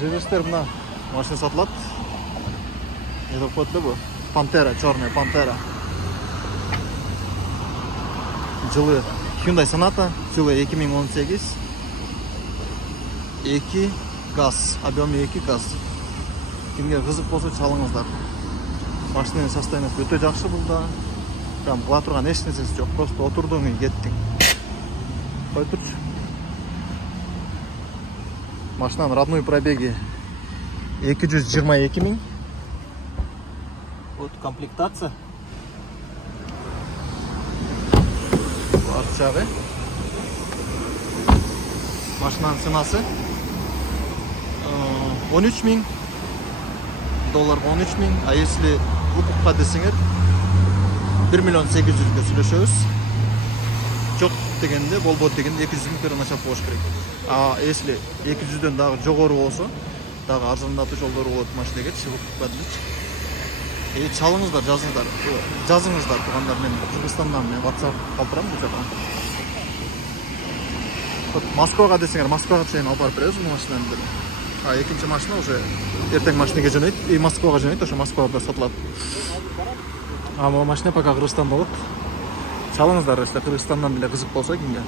Жерлештер, мына машина сатылат. Не деп коет эле бу? Пантера, черная Пантера. Жылы Hyundai Sonata, жылы 2018. 2 газ, объемы 2 газ. Кимге кызык болсо чалыңыздар. Машинанын состояниясы өтө жакшы булда. Прям кыла турган эч нерсеси жок. Просто отурдуң и кеттиң. Кой турчу. Машинанын родной пробеги 222 миң. Вот комплектация. Арт жагы. Машинанын ценасы 13 миң доллар, 13 миң. А если укукка десеңер 1 миллион 800-ге сүйлөшөбүз. Жок дегенде, болбойт дегенде 200 миң начап коюш керек. А если 200-дөн дагы жогору болсо, дагы арзандатуу жолдору болот машинеге, укукка делечи. Чалыңыздар, жазыңыздар тугандар, мен Кыргызстандан мен WhatsApp калтырам бул жака. Москвага десеңер, Москвага чейин алып барып беребиз бул машинаны. А экинчи машина уже эртең машинеге жөнөйт, и Москвага жөнөйт, ошо Москвада сатылат. А бул машина пока Кыргызстанда болот. Чалыңыздар, если Кыргызстандан деле кызык болсо кимге.